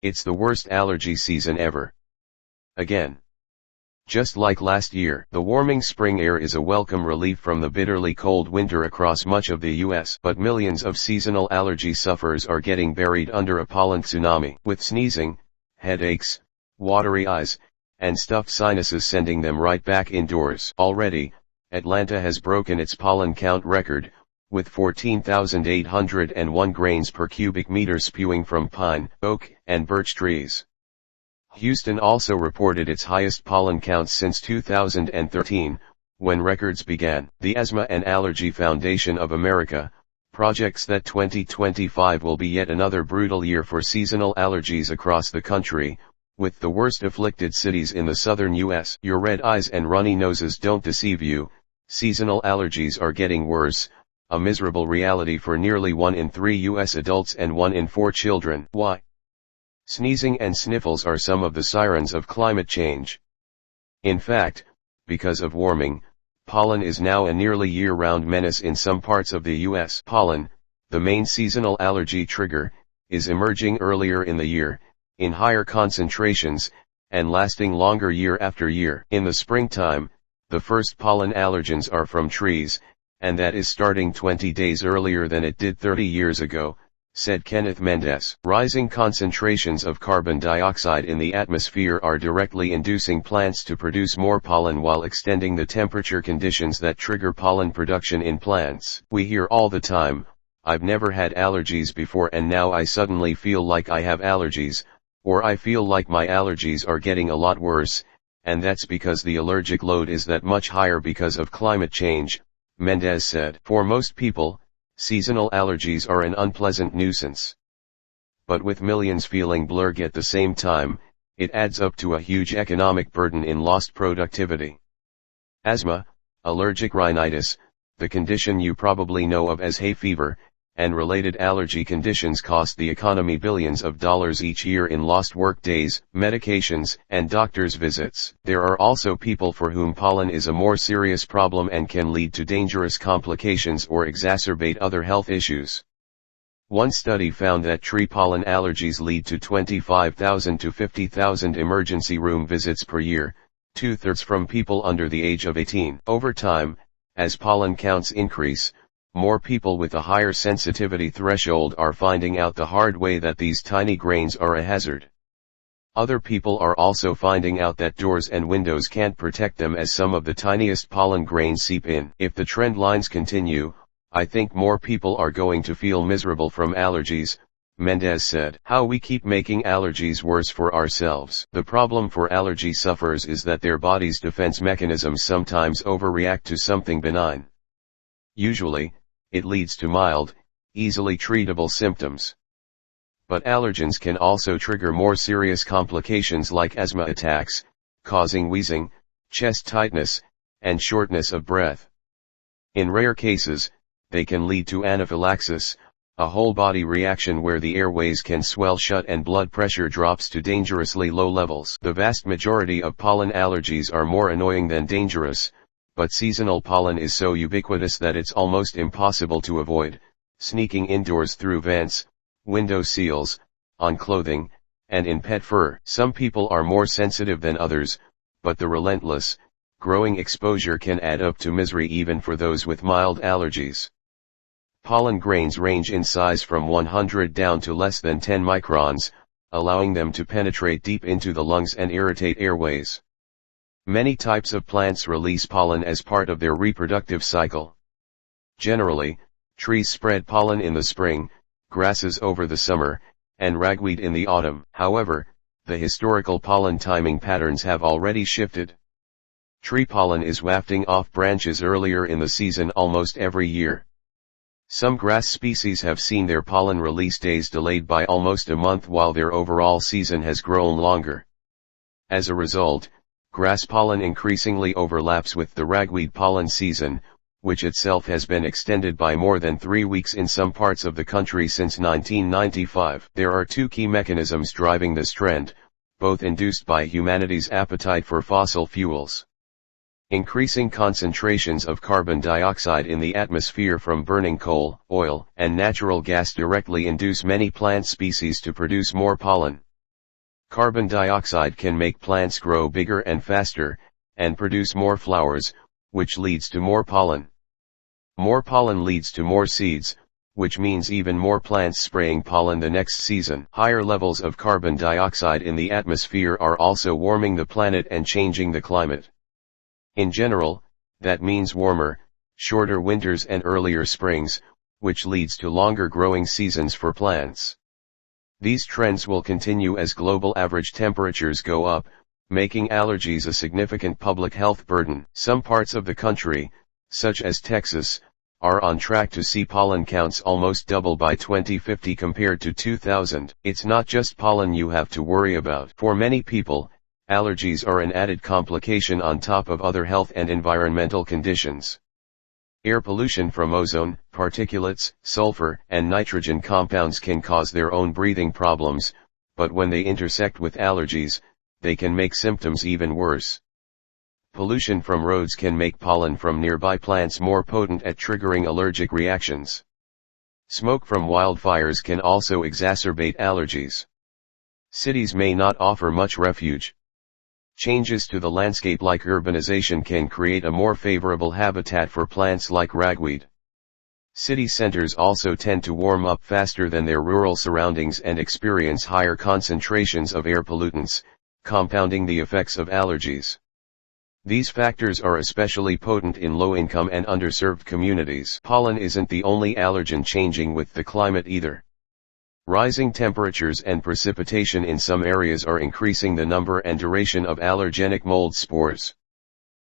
It's the worst allergy season ever. Again. Just like last year, the warming spring air is a welcome relief from the bitterly cold winter across much of the US. But millions of seasonal allergy sufferers are getting buried under a pollen tsunami, with sneezing, headaches, watery eyes, and stuffed sinuses sending them right back indoors. Already, Atlanta has broken its pollen count record, with 14,801 grains per cubic meter spewing from pine, oak, and birch trees. Houston also reported its highest pollen counts since 2013, when records began. The Asthma and Allergy Foundation of America projects that 2025 will be yet another brutal year for seasonal allergies across the country, with the worst afflicted cities in the southern U.S. Your red eyes and runny noses don't deceive you, seasonal allergies are getting worse, a miserable reality for nearly 1 in 3 U.S. adults and 1 in 4 children. Why? Sneezing and sniffles are some of the sirens of climate change. In fact, because of warming, pollen is now a nearly year-round menace in some parts of the U.S. Pollen, the main seasonal allergy trigger, is emerging earlier in the year, in higher concentrations, and lasting longer year after year. In the springtime, the first pollen allergens are from trees, and that is starting 20 days earlier than it did 30 years ago, said Kenneth Mendez. Rising concentrations of carbon dioxide in the atmosphere are directly inducing plants to produce more pollen while extending the temperature conditions that trigger pollen production in plants. We hear all the time, "I've never had allergies before and now I suddenly feel like I have allergies," or "I feel like my allergies are getting a lot worse," and that's because the allergic load is that much higher because of climate change, Mendez said. For most people, seasonal allergies are an unpleasant nuisance. But with millions feeling blurg at the same time, it adds up to a huge economic burden in lost productivity. Asthma, allergic rhinitis, the condition you probably know of as hay fever, and related allergy conditions cost the economy billions of dollars each year in lost work days, medications, and doctor's visits. There are also people for whom pollen is a more serious problem and can lead to dangerous complications or exacerbate other health issues. One study found that tree pollen allergies lead to 25,000 to 50,000 emergency room visits per year, 2/3 from people under the age of 18. Over time, as pollen counts increase, more people with a higher sensitivity threshold are finding out the hard way that these tiny grains are a hazard. Other people are also finding out that doors and windows can't protect them as some of the tiniest pollen grains seep in. If the trend lines continue, I think more people are going to feel miserable from allergies, Mendez said. How we keep making allergies worse for ourselves. The problem for allergy sufferers is that their body's defense mechanisms sometimes overreact to something benign. Usually, it leads to mild, easily treatable symptoms. But allergens can also trigger more serious complications like asthma attacks, causing wheezing, chest tightness, and shortness of breath. In rare cases, they can lead to anaphylaxis, a whole body reaction where the airways can swell shut and blood pressure drops to dangerously low levels. The vast majority of pollen allergies are more annoying than dangerous, but seasonal pollen is so ubiquitous that it's almost impossible to avoid, sneaking indoors through vents, window seals, on clothing, and in pet fur. Some people are more sensitive than others, but the relentless, growing exposure can add up to misery even for those with mild allergies. Pollen grains range in size from 100 down to less than 10 microns, allowing them to penetrate deep into the lungs and irritate airways. Many types of plants release pollen as part of their reproductive cycle. Generally, trees spread pollen in the spring, grasses over the summer, and ragweed in the autumn. However, the historical pollen timing patterns have already shifted. Tree pollen is wafting off branches earlier in the season almost every year. Some grass species have seen their pollen release days delayed by almost a month while their overall season has grown longer. As a result, grass pollen increasingly overlaps with the ragweed pollen season, which itself has been extended by more than 3 weeks in some parts of the country since 1995. There are 2 key mechanisms driving this trend, both induced by humanity's appetite for fossil fuels. Increasing concentrations of carbon dioxide in the atmosphere from burning coal, oil, and natural gas directly induce many plant species to produce more pollen. Carbon dioxide can make plants grow bigger and faster, and produce more flowers, which leads to more pollen. More pollen leads to more seeds, which means even more plants spraying pollen the next season. Higher levels of carbon dioxide in the atmosphere are also warming the planet and changing the climate. In general, that means warmer, shorter winters and earlier springs, which leads to longer growing seasons for plants. These trends will continue as global average temperatures go up, making allergies a significant public health burden. Some parts of the country, such as Texas, are on track to see pollen counts almost double by 2050 compared to 2000. It's not just pollen you have to worry about. For many people, allergies are an added complication on top of other health and environmental conditions. Air pollution from ozone, particulates, sulfur, and nitrogen compounds can cause their own breathing problems, but when they intersect with allergies, they can make symptoms even worse. Pollution from roads can make pollen from nearby plants more potent at triggering allergic reactions. Smoke from wildfires can also exacerbate allergies. Cities may not offer much refuge. Changes to the landscape like urbanization can create a more favorable habitat for plants like ragweed. City centers also tend to warm up faster than their rural surroundings and experience higher concentrations of air pollutants, compounding the effects of allergies. These factors are especially potent in low-income and underserved communities. Pollen isn't the only allergen changing with the climate either. Rising temperatures and precipitation in some areas are increasing the number and duration of allergenic mold spores.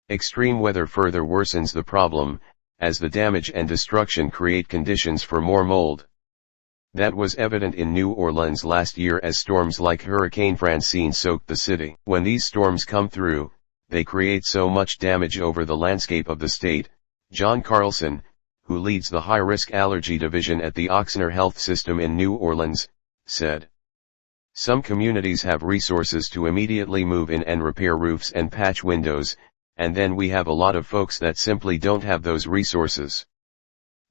Extreme weather further worsens the problem, as the damage and destruction create conditions for more mold. That was evident in New Orleans last year as storms like Hurricane Francine soaked the city. When these storms come through, they create so much damage over the landscape of the state. John Carlson, who leads the high-risk allergy division at the Ochsner Health System in New Orleans, said. Some communities have resources to immediately move in and repair roofs and patch windows, and then we have a lot of folks that simply don't have those resources.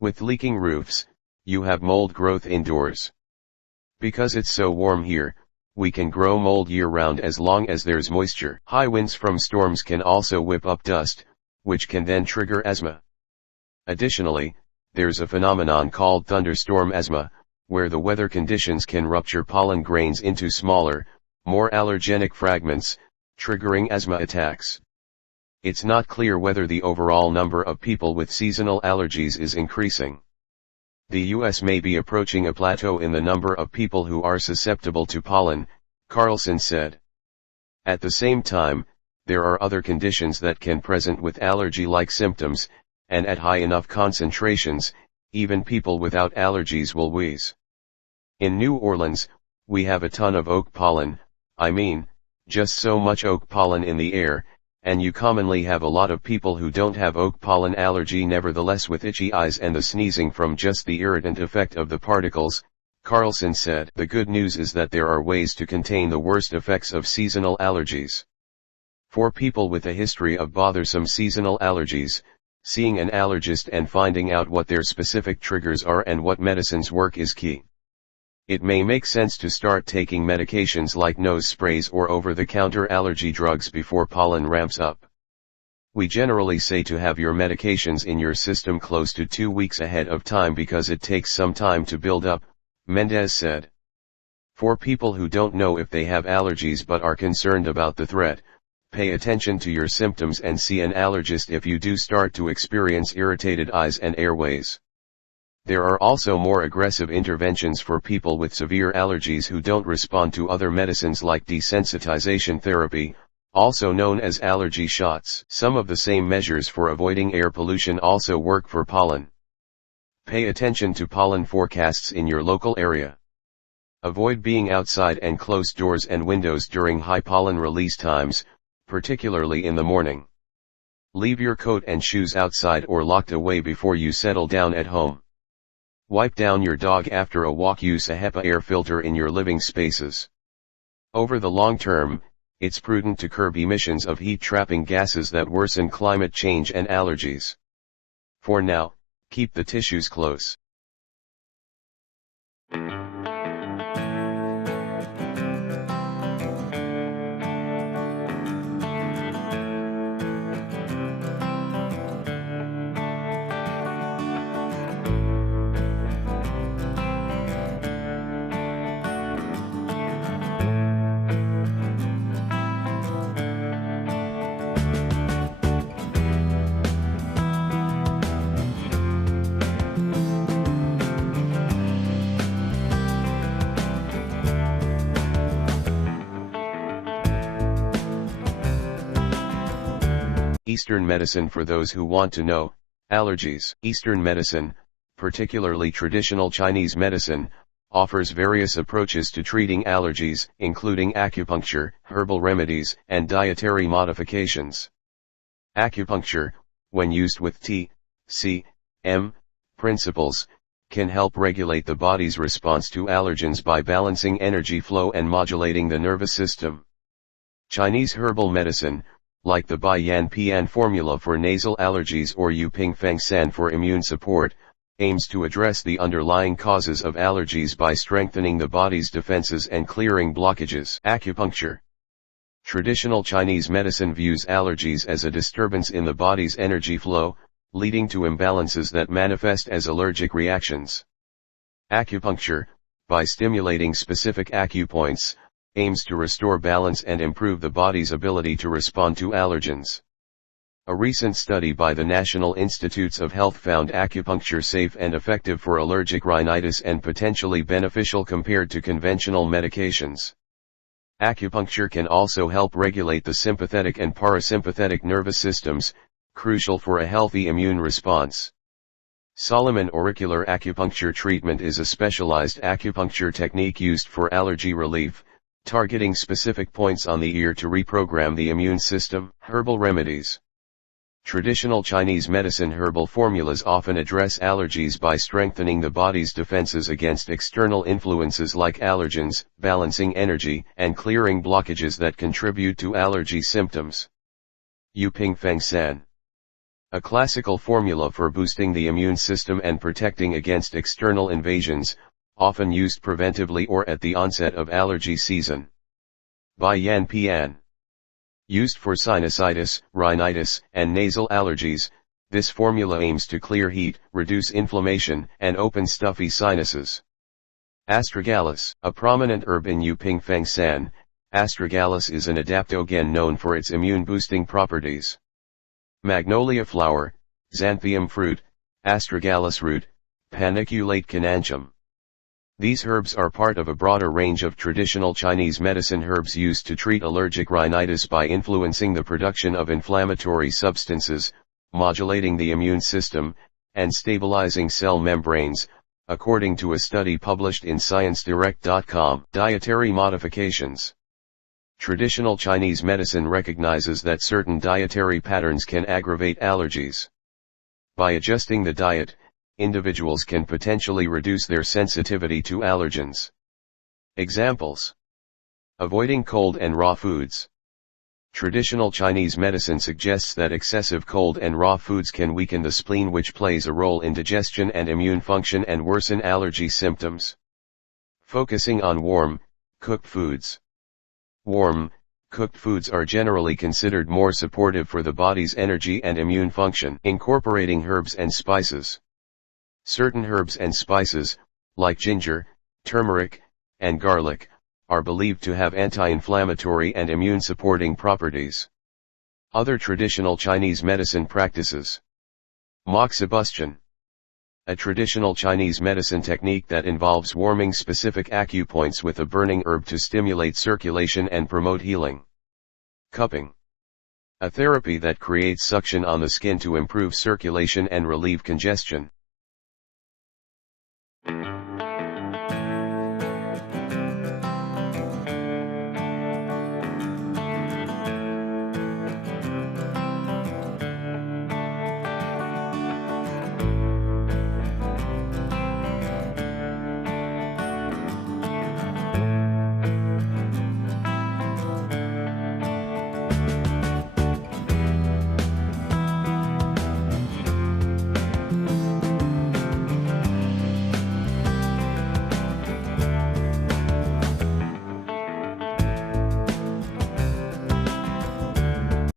With leaking roofs, you have mold growth indoors. Because it's so warm here, we can grow mold year-round as long as there's moisture. High winds from storms can also whip up dust, which can then trigger asthma. Additionally, there's a phenomenon called thunderstorm asthma, where the weather conditions can rupture pollen grains into smaller, more allergenic fragments, triggering asthma attacks. It's not clear whether the overall number of people with seasonal allergies is increasing. The U.S. may be approaching a plateau in the number of people who are susceptible to pollen, Carlson said. At the same time, there are other conditions that can present with allergy-like symptoms, and at high enough concentrations, even people without allergies will wheeze. In New Orleans, we have a ton of oak pollen, just so much oak pollen in the air, and you commonly have a lot of people who don't have oak pollen allergy nevertheless with itchy eyes and the sneezing from just the irritant effect of the particles, Carlson said. The good news is that there are ways to contain the worst effects of seasonal allergies. For people with a history of bothersome seasonal allergies, seeing an allergist and finding out what their specific triggers are and what medicines work is key. It may make sense to start taking medications like nose sprays or over-the-counter allergy drugs before pollen ramps up. We generally say to have your medications in your system close to 2 weeks ahead of time because it takes some time to build up, Mendez said. For people who don't know if they have allergies but are concerned about the threat, pay attention to your symptoms and see an allergist if you do start to experience irritated eyes and airways. There are also more aggressive interventions for people with severe allergies who don't respond to other medicines like desensitization therapy, also known as allergy shots. Some of the same measures for avoiding air pollution also work for pollen. Pay attention to pollen forecasts in your local area. Avoid being outside and close doors and windows during high pollen release times, particularly in the morning. Leave your coat and shoes outside or locked away before you settle down at home. Wipe down your dog after a walk. Use a HEPA air filter in your living spaces. Over the long term, it's prudent to curb emissions of heat-trapping gases that worsen climate change and allergies. For now, keep the tissues close. Eastern medicine for those who want to know. Allergies. Eastern medicine, particularly traditional Chinese medicine, offers various approaches to treating allergies, including acupuncture, herbal remedies, and dietary modifications. Acupuncture, when used with T, C, M principles, can help regulate the body's response to allergens by balancing energy flow and modulating the nervous system. Chinese herbal medicine, like the Pian formula for nasal allergies or Feng for immune support, aims to address the underlying causes of allergies by strengthening the body's defenses and clearing blockages. Acupuncture. Traditional Chinese medicine views allergies as a disturbance in the body's energy flow, leading to imbalances that manifest as allergic reactions. Acupuncture, by stimulating specific acupoints, aims to restore balance and improve the body's ability to respond to allergens. A recent study by the National Institutes of Health found acupuncture safe and effective for allergic rhinitis and potentially beneficial compared to conventional medications. Acupuncture can also help regulate the sympathetic and parasympathetic nervous systems, crucial for a healthy immune response. Solomon auricular acupuncture treatment is a specialized acupuncture technique used for allergy relief, targeting specific points on the ear to reprogram the immune system. Herbal remedies. Traditional Chinese medicine herbal formulas often address allergies by strengthening the body's defenses against external influences like allergens, balancing energy, and clearing blockages that contribute to allergy symptoms. Feng San. A classical formula for boosting the immune system and protecting against external invasions, often used preventively or at the onset of allergy season. Pian. Used for sinusitis, rhinitis, and nasal allergies, this formula aims to clear heat, reduce inflammation, and open stuffy sinuses. Astragalus. A prominent herb in Feng San, astragalus is an adaptogen known for its immune-boosting properties. Magnolia flower, xanthium fruit, astragalus root, paniculate cananchum. These herbs are part of a broader range of traditional Chinese medicine herbs used to treat allergic rhinitis by influencing the production of inflammatory substances, modulating the immune system, and stabilizing cell membranes, according to a study published in ScienceDirect.com. Dietary modifications. Traditional Chinese medicine recognizes that certain dietary patterns can aggravate allergies. By adjusting the diet, individuals can potentially reduce their sensitivity to allergens. Examples. Avoiding cold and raw foods. Traditional Chinese medicine suggests that excessive cold and raw foods can weaken the spleen, which plays a role in digestion and immune function and worsen allergy symptoms. Focusing on warm, cooked foods. Warm, cooked foods are generally considered more supportive for the body's energy and immune function. Incorporating herbs and spices. Certain herbs and spices, like ginger, turmeric, and garlic, are believed to have anti-inflammatory and immune-supporting properties. Other traditional Chinese medicine practices. Moxibustion. A traditional Chinese medicine technique that involves warming specific acupoints with a burning herb to stimulate circulation and promote healing. Cupping. A therapy that creates suction on the skin to improve circulation and relieve congestion.